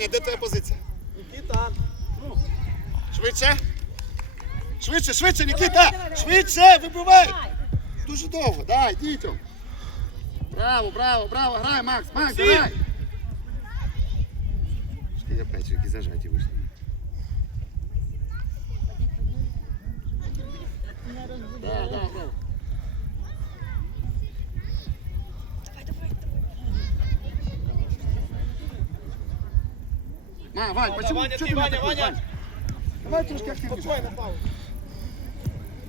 Ваня, де твоя позиція? Нікіта. Швидше. Швидше, швидше, Нікіта! Швидше, вибивай! Дуже довго, дай, дітям. Браво, браво, браво, грай, Макс, Макс, грай! Я які зажаті вийшли. Да, да, да. Ма, Вань, почему? Ваня, Чё ты, ты меня Ваня, такой, Ваня. Вань? Давай трошки активніше. Подвой на паузу.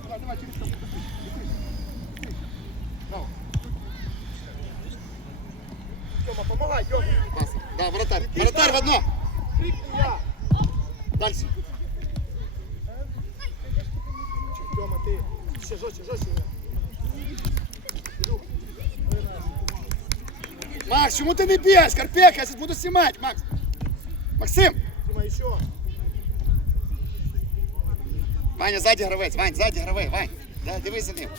Давай, давай, через что. Браво. Тьома, помагай, Тьома. Пас. Да, вратарь. Вратарь в одно. Крик я. Дальше. Тьома, ти. Ще жорстче, жорстче. Іду. Макс, чому ти не б'єш? Карпека, я зараз буду знімати, Макс. Максим. Тьома, ще. Ваня, ззаді гравець, Вань, ззаді гравець, Вань. Да, дивись за ним.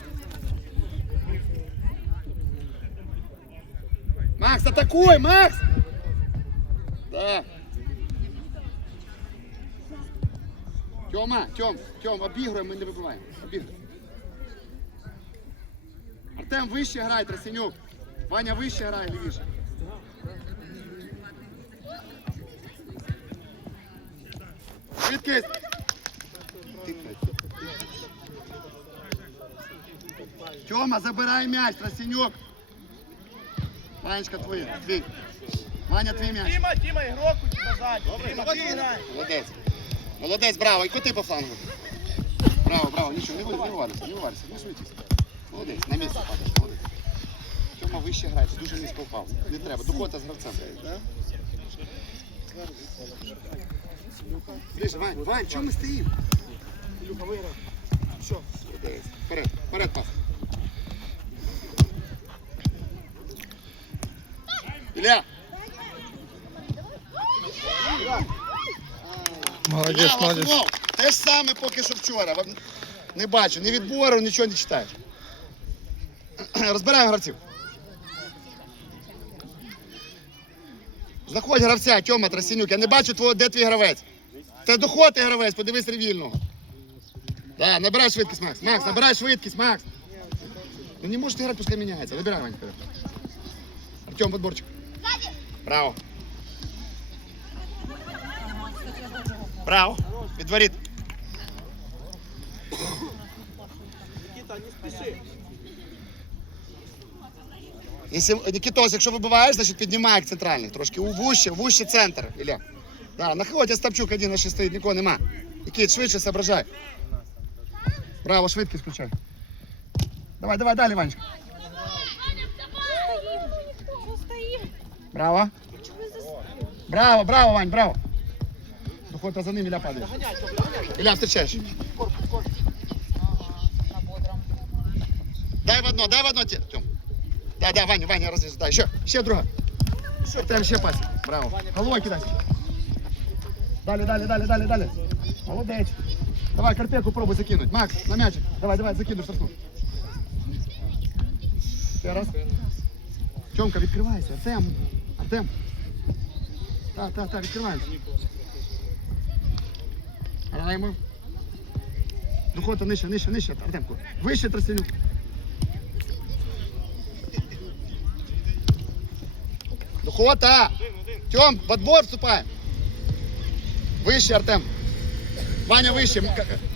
Макс, атакуй, Макс! Да. Тьома, Тьом, Тьом, обігруємо, ми не вибиваємо. Обігруємо. Артем вище грає, Трасенюк. Ваня вище грає, лівіше. Швидкість. Тьома, забирай м'яч, Трасенюк. Ванечка твій, твій. Ваня, твій м'яч. Тіма, Тіма, ігрок у тебе ззаді. Тіма, ти грай. Молодець. Молодець, браво. І коти по флангу. Браво, браво. Нічого, не ви- не вивалися, не швидкість. Молодець, на місце падаєш, молодець. Тьома вище грає, дуже низько впав. Не треба, дохода з гравцем. Ближе, Вань, Вань, чому ми стоїмо? Ілюха, виграв. Що? Молодець. Вперед, вперед пас. Ілля! Молодець, Ілля, молодець. Те ж саме поки що вчора. Вам Не бачу, ні відбору, нічого не читаю. Розбираємо гравців. Знаходь гравця, Тьома Трасінюк. Я не бачу твого, де твій гравець. Це доходи гравець, подивись ревільного. Да, набирай швидкість, Макс. Макс, набирай швидкість, Макс. Ну не можете грати, пускай міняється. Набирай, Вань, вперед. Артем, подборчик. Браво. Браво. Відворіт. Нікіта, не спіши. Якщо, Нікітос, якщо вибиваєш, значить піднімай як центральний. Трошки у вуще, вуще центр. Ілля. Да, находь, Остапчук один на 6 стоїть, нікого нема. Нікіт, швидше соображай. Браво, швидкість включай. Давай, давай, далі, Ванечка. Браво. Браво, браво, Вань, браво. Доходь, а за ним Ілля падає. Ганяй, Тьома, ганяй. Ілля, встречаєш. Корпус, корпус. Дай в одно, дай в одно, Тем. Да, да, Ваня, Ваня, разрез, да, еще, еще друга. Еще, там еще пас. Браво. Головой кидай. Далі, далі, далі, далі, далі. Молодець. Давай, Карпеку пробуй закинуть. Макс, на м'ячик. Давай, давай, закинув штрафну. Ще раз. Тьомка, відкривайся. Артем. Артем. Так, так, так, відкриваємося. Граємо. Доходьте нижче, нижче, нижче, Артемку. Вище Тростянюк. Дохода! Тьом, в отбор вступаем. Вище, Артем. Ваня вище.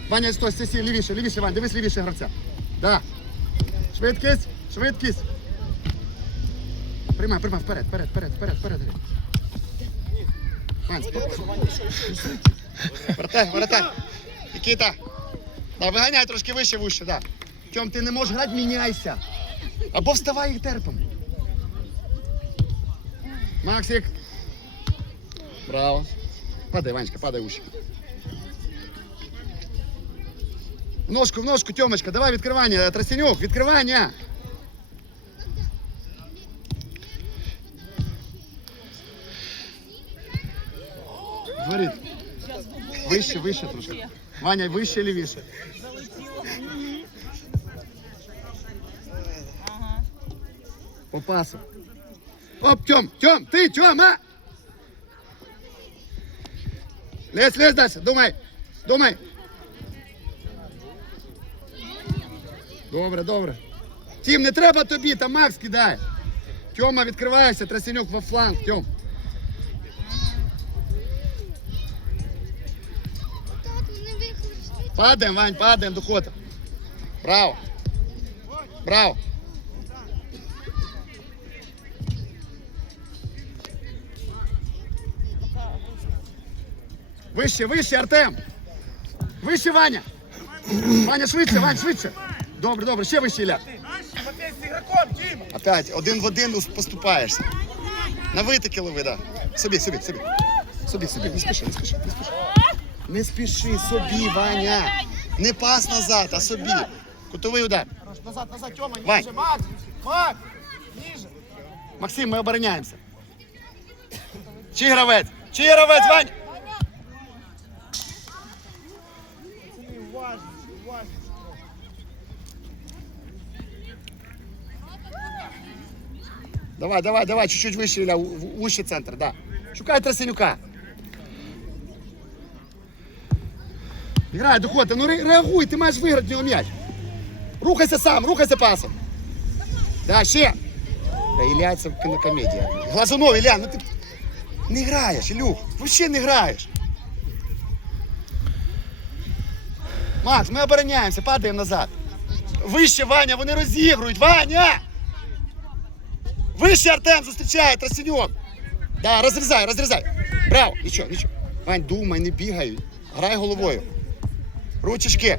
Ваня, стой, стой, стой, лівіше, лівіше, Вань, дивись лівіше гравця. Да. Швидкість, швидкість. Приймай, приймай, вперед, вперед, вперед, вперед, вперед. Вань. Вратарь, вратарь. Нікіта. Да, виганяй трошки вище, вище, да. Тьом, ти не можеш грати, міняйся. Або вставай і терпом. Максик. Браво. Падай, Ванечка, падай уші. В ножку, в ножку, Тьомочка, давай відкривання. Тростянюк, відкривання. Дворит. Вище, вище трошки. Ваня, вище, лівіше. По пасу. Оп, Тьом, Тьом, ти, Тьома! Лезь, лезь дальше, думай. Думай. Добре, добре. Тім, не треба тобі, там Макс кидає. Тьома, відкриваєшся, Трасенюк во фланг, Тьом. Падаємо, Вань, падаємо до кота. Браво. Браво. Вище, вище, Артем. Вище, Ваня. Ваня, швидше, Вань, швидше. Добре, добре, ще вище, Ілля. Опять один в один поступаєшся. На витоки лови, да. Собі, собі, собі. Собі, собі, не спіши, не спіши, не спіши. Не спіши, собі, Ваня. Не пас назад, а собі. Кутовий удар. Назад, назад, Тьома, Вань. ниже, Макс! Макс! Ниже! Максим, ми обороняємося. Чий гравець? Чий гравець, Вань? Давай, давай, давай, чуть-чуть вище, Ілля, у- в- вище центр, да. Шукай Трасенюка. Грай, доходи, ну ре- реагуй, ти маєш виграти в нього м'яч. Рухайся сам, рухайся пасом. Да, ще. Да, Ілля, це кінокомедія. Глазунов, Ілля, ну ти не граєш, Ілюх, взагалі не граєш. Макс, ми обороняємося, падаємо назад. Вище, Ваня, вони розігрують. Ваня! Вище Артем зустрічає Трасенюк. Да, розрізай, розрізай. Браво, нічого, нічого. Вань, думай, не бігай. Грай головою. Ручечки.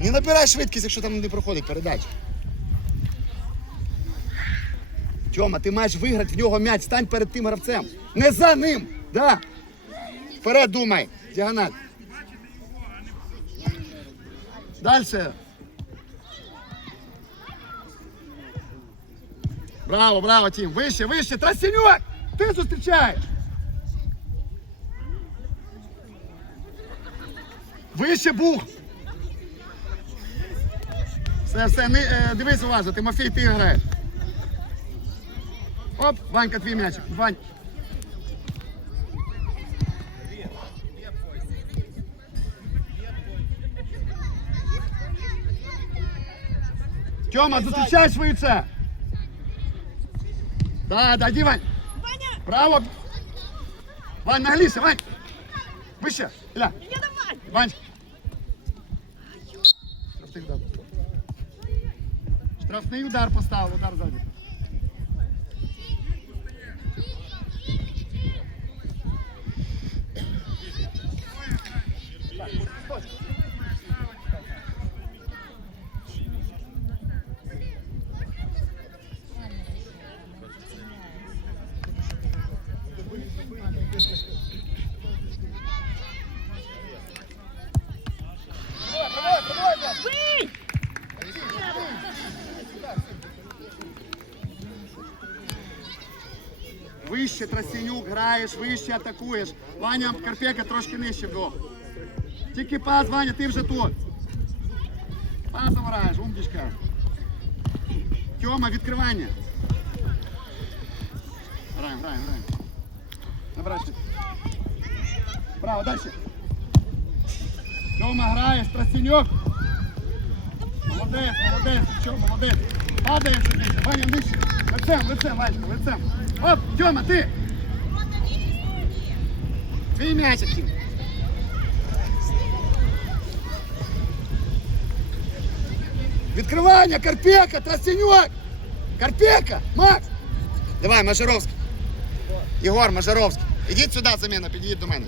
Не набирай швидкість, якщо там не проходить передача. Тьома, ти маєш виграти в нього м'яч, стань перед тим гравцем. Не за ним. Да. Вперед думай. Діагональ. Дальше. Браво, браво, Тім. Вище, вище. Трасенюк! Ти зустрічаєш. Вище бух. Все, все, не, е, дивись уважно, Тимофій, ти граєш. Оп, Ванька, твій м'ячик. Вань. Тьома, зустрічай швидше. Да, да, иди, Вань. Право. Вань, наглейся, Вань. Выше. давай. Вань. Штрафний удар. Штрафний удар поставив, удар сзади. Трасенюк, вище атакуєш. Ваня Карпека трошки нижче вдох. Тільки пас, Ваня, ти вже тут. Пасом граєш, умничка. Тьома, відкривання. Граємо, граємо, граємо. Набирай. Браво, далі. Тьома, граєш, Трасенюк. Молодець, молодець, що, молодець. Падаєш Ваня нижче. Лицем, лицем, Ванечка, лицем. Оп, Тьома, ти. Твій м'ячик, Тім. Відкривання, Карпека, Тростенюк. Карпека, Макс. Давай, Мажаровський. Єгор, Мажаровський. Ідіть сюди, заміна, підійдіть до мене.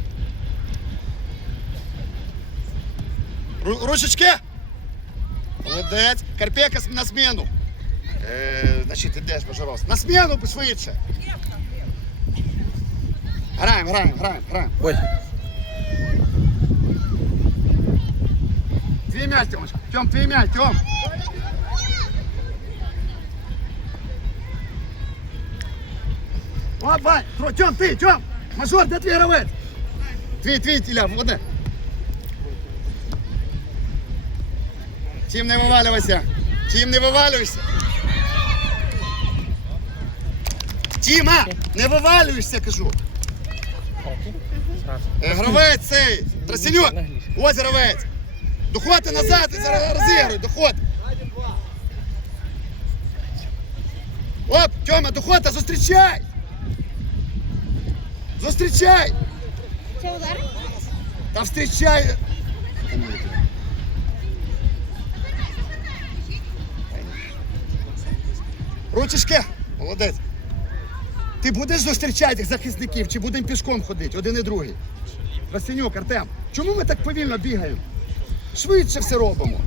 Ру- Ручечки. Молодець. Карпека на зміну. Е, значить, ідеш, Бажарос. На зміну швидше. Граємо, граємо, граємо, граємо. Ой, Твій м'яч, Тьомочка. Тьом, твій м'яч, Тьом. О, Вань, Тьом, ти, Тьом. Мажор, де твій гравець? Твій, твій, Ілля, води. Тім, не вивалюйся. Тім, не вивалюйся. Тіма, не вивалюйся, кажу. Е, Гравець цей! Трасенюк! Ось гравець! Доходьте назад і зараз розігруй, доходь! Оп, Тьома, доходьте, зустрічай! Зустрічай! Це удар? Та встрічай! Ручишки! Молодець! Ти будеш зустрічати захисників чи будемо пішком ходити, один і другий? Васенюк, Артем, чому ми так повільно бігаємо? Швидше все робимо.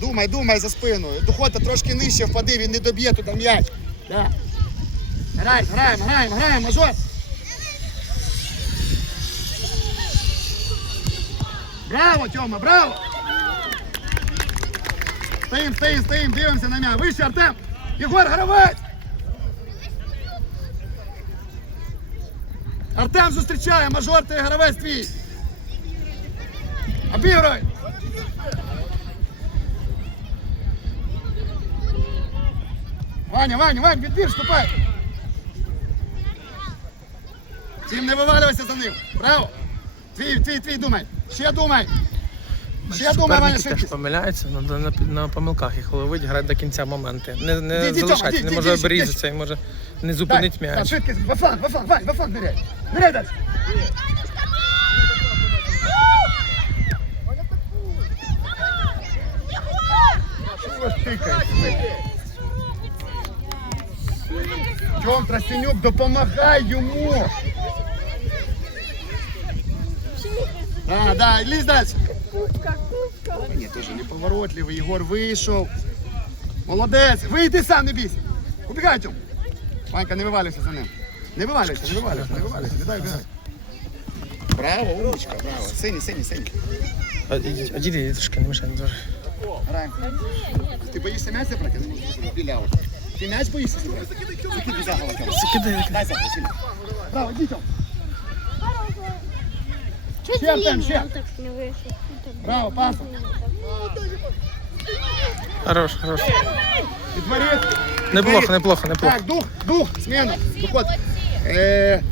Думай, думай за спиною. Доходьте трошки нижче, впади, він не доб'є туди м'яч. Да. Граємо, граємо, граємо, граємо, мажор. Браво, Тьома, браво! Стоїм, стоїм, стоїм, дивимося на м'яч. Вище, Артем! Єгор, гравець! Артем зустрічає, мажор, ти гравець твій. Обігруй! Ваня, Ваня, Ваня, відбір, вступай! Тім, не вивалюйся за ним. Браво! Твій, твій, твій, думай. Ще думай. Ще Суперники теж помиляються, але на, на помилках їх ловить, грати до кінця моменти. Не, не Ді, ді, Тьома, не ді, може ді, обрізатися і може не Дай, зупинити так, м'яч. швидкість, во фланг, во фланг, Вань, во фланг ныряй. Ныряй дальше. Чого ж тикаєш? Тьом Тростенюк, допомагай йому. Да, да, лізь далі. Ні, теж неповоротливий, Єгор вийшов. Молодець, вийди сам, не бійся. Убігай, Тьом. Ванька, не вивалюйся за ним. Не вивалюйся, не вивалюйся, не вивалюйся. Не дай, дай. Браво, умничка, браво. Синій, синій, синій. Діти трошки не мішають дуже. Граємо. Ти боїшся м'яч забрати? Біляво. Ти м'яч боїшся забрати? Закидай за голову. Закидай. Дай за голову. Браво, Тьом. Чого Ще, ти ще. так не вийшов? Браво, пасом. Хорош, хорош. Відворіт. Неплохо, неплохо, неплохо. Так, дух, дух, смена. Духод. Е,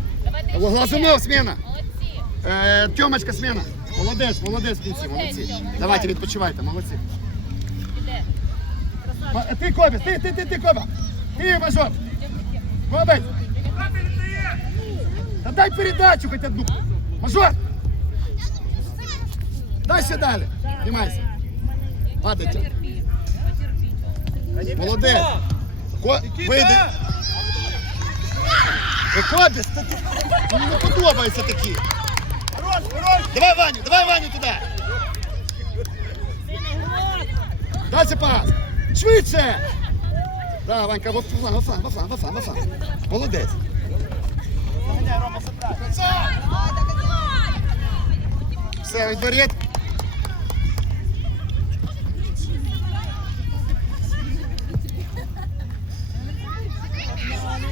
Глазунов, смена. Е, Тьомочка, смена. Молодець, молодець, кінці, молодці. Давайте, відпочивайте, молодці. Ма- Ти, Кобіс, ти, ти, ти, ти, Коба. Ти, мажор. Кобець. Та дай передачу хоч одну. Мажор. Дай ще далі. Знімайся. Падайте. Молодець. Ко... Вийди. Е, ти... мені не подобаються такі. Давай Ваню, давай Ваню туди. Дальше пас. Швидше. Да, Ванька, во фланг, во фланг, во фланг, во фланг, во фланг. Молодець. Все, відворіт.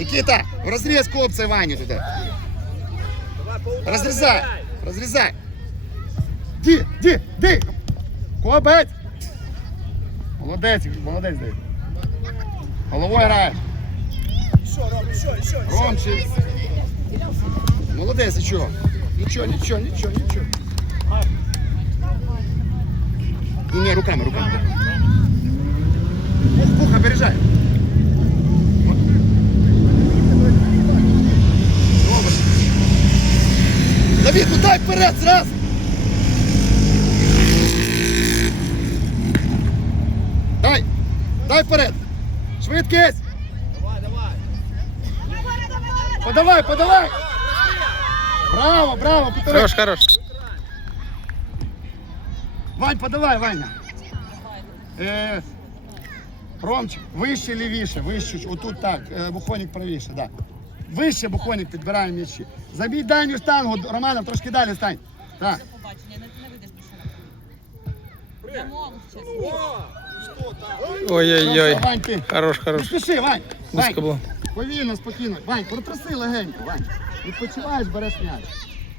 Никита, в разрез копца Ваню туда. Разрезай, разрезай. Ди, ди, ди. Кобець. Молодець, молодець, дай. Головою грає. Що, Ром, що, що? Ромчик. Молодець, нічого. Нічого, нічого, нічого, нічого. Ні, руками, руками. Пух, пух, опережай. Добре. Давид, ну дай вперед зразу. Дай, дай вперед. Швидкість. Давай, давай. Подавай, подавай! Браво, браво, Петрович! Хорош, хорош. Вань, подавай, Ваня. Е, Ромчик, вище лівіше, вище, отут так, е, бухонік правіше, да. Вище бухонік підбирає м'ячі. Забій дальню штангу, Романа, трошки далі стань. Так. Ой-ой-ой. Вань, ти. Хорош, Не хорош. спіши, Вань. Було. Вань, повільно, спокійно. Вань, протраси легенько, Вань. Відпочиваєш, береш м'яч.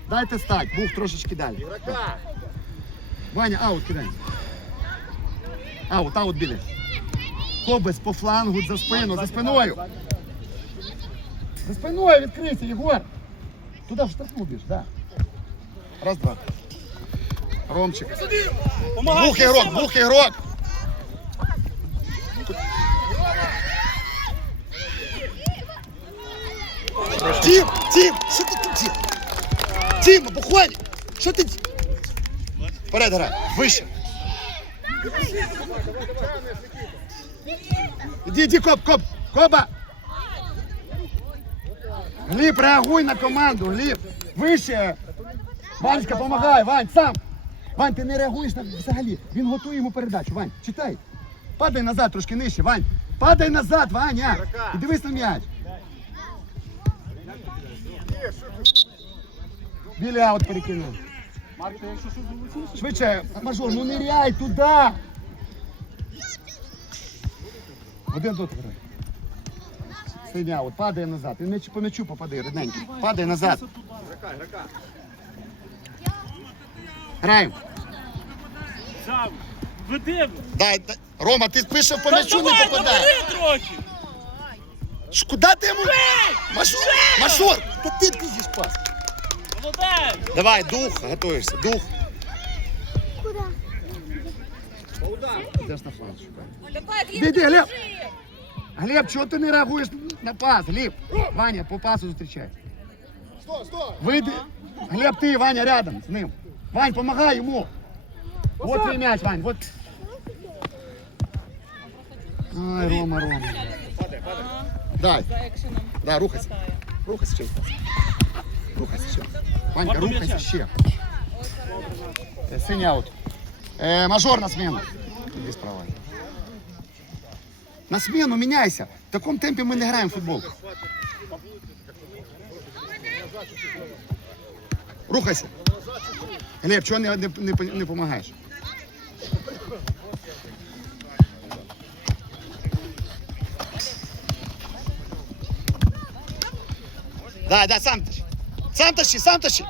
Дайте стать, бух трошечки далі. Ваня, аут кидай. Аут, аут біля. Кобець по флангу за спину, за спиною. За спиною відкрийся, Єгор. Туди в штрафну біж, да. Раз, два. Ромчик. Помагай, Бух ігрок, бух ігрок. Тім, Тім, що ти тут? Тім? Тім, бухоні, що ти? Вперед грай, вище. Іди, іди, коп, коп, коба. Гліб, реагуй на команду, Гліб. Вище. Ванечка, помагай, Вань, сам. Вань, ти не реагуєш на взагалі. Він готує йому передачу. Вань, читай. Падай назад трошки нижче, Вань. Падай назад, Ваня. І дивись на м'яч. Білі аут перекинув. Швидше, мажор, ну ниряй туди. Один тут Синій аут, падає назад. Він м'яч- по м'ячу попаде, рідненький. Падай назад. Граємо. Сам, веди. Дай, дай. Рома, ти пишеш по м'ячу не попадає. трохи. Ж Куди ти йому? Машур! Машур! Та ти піздиш пас. Молодець. Давай, дух, готуєшся, дух. Йдеш на фланг шукай. Давай, іди, Глеб! Глеб, чого ти не реагуєш на пас? Глеб, Ваня, по пасу зустрічай. Стой, стой! Вийди. Глеб, ти, Ваня, рядом з ним. Вань, помагай йому. Вот твій м'яч, Вань, вот. Ай, Рома, Рома. Дай. За екшеном. Да, рухайся. Рухайся ще. Рухайся ще. Ванька, Варто рухайся м'яча. ще. Е, Синій аут. Е, мажор на смену. Іди справа. На смену міняйся. В такому темпі ми не граємо в футбол. Рухайся. Глеб, чого не, не, не, не допомагаєш? Да, да, сам тащи. Сам тащи, сам тащи.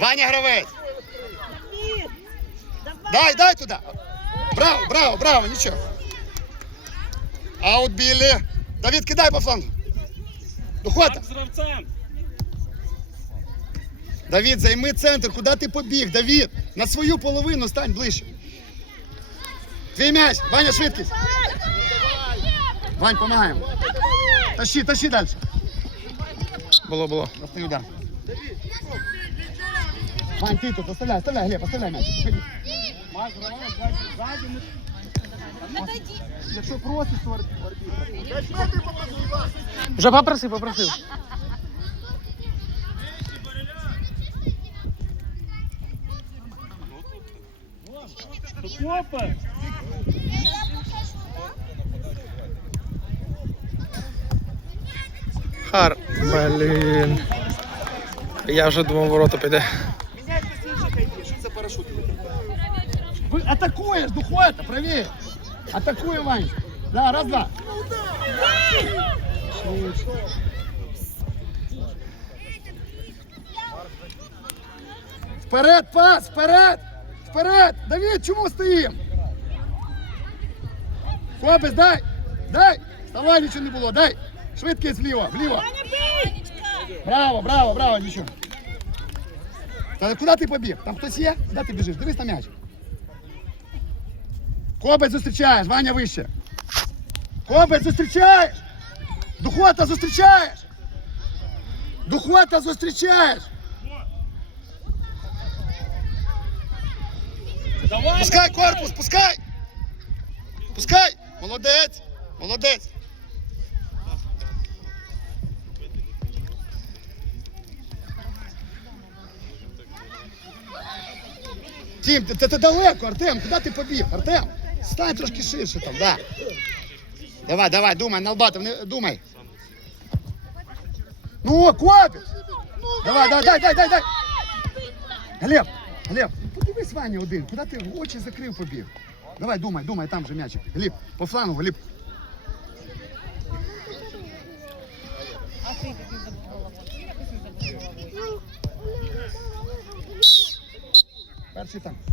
Ваня гравець. Дай, дай туди. Браво, браво, браво, нічого. Аут Біллі. Давід, кидай по флангу. Духота. Давід, займи центр. Куди ти побіг? Давід, на свою половину стань ближче. Твій м'яч. Ваня, швидкість. Вань, помагаємо. Тащи, тащи далі. Було, було. Простий удар. Вань, ти тут, оставляй, оставляй, Глеб, оставляй м'яч. Якщо просиш, то Вже попросив, попросив. Хлопець. Хар. Блін. Я вже думав, ворота піде. Що це парашут? Ви атакуєш, духота, правее. Атакує, Вань. Да, раз, два. Вперед, пас, вперед! Вперед! Давид, чому стоїм? Хлопець, дай! Дай! Вставай, нічого не було, дай! Швидкість вліво, вліво! Браво, браво, браво, нічого. Та куди ти побіг? Там хтось є? Куди ти біжиш? Дивись на м'яч. Кобець зустрічаєш, Ваня вище. Кобець зустрічаєш! Духота зустрічаєш! Духота зустрічаєш! Пускай корпус, пускай! Пускай! Молодець! Молодець! Тім, це далеко, Артем, куди ти побіг? Артем, стань трошки ширше там, да. Давай, давай, думай, Налбатов, не думай. Ну, копець! Давай, давай, дай, дай, дай, дай! Глеб, Глеб, подивись Ваня один, куди ти очі закрив побіг? Давай, думай, думай, там же м'ячик. Гліб, по флангу, Гліб. А ти який забув голову? Ти який забув голову? Перший там.